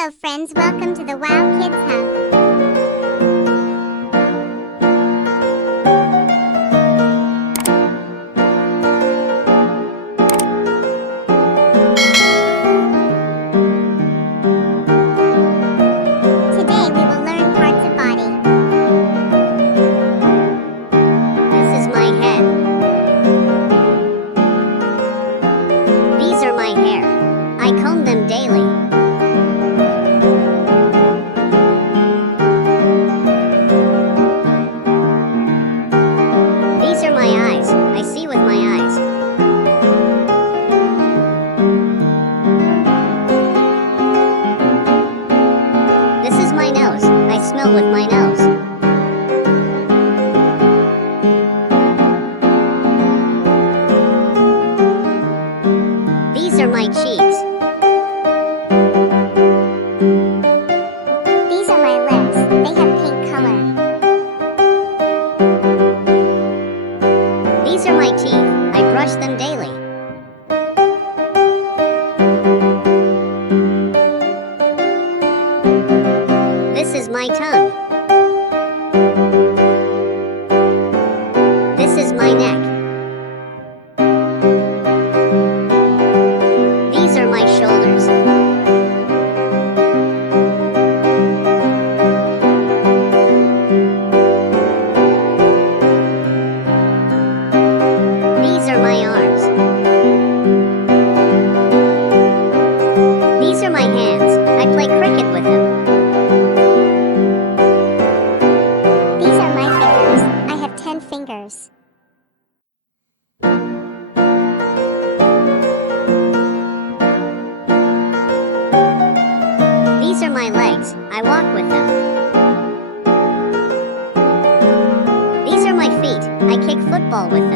Hello friends, welcome to the Wow Kids Hub. Today we will learn parts of body. This is my head. These are my hair. I comb them daily. These are my eyes. I see with my eyes. This is my nose. I smell with my nose. These are my cheeks. These are my lips. They have pink color. These are my teeth. I brush them daily. This is my tongue. This is my neck. These are my shoulders. These are my arms. These are my hands. I play cricket with them. These are my fingers. I have 10 fingers. These are my legs. I walk with them. These are my feet. I kick football with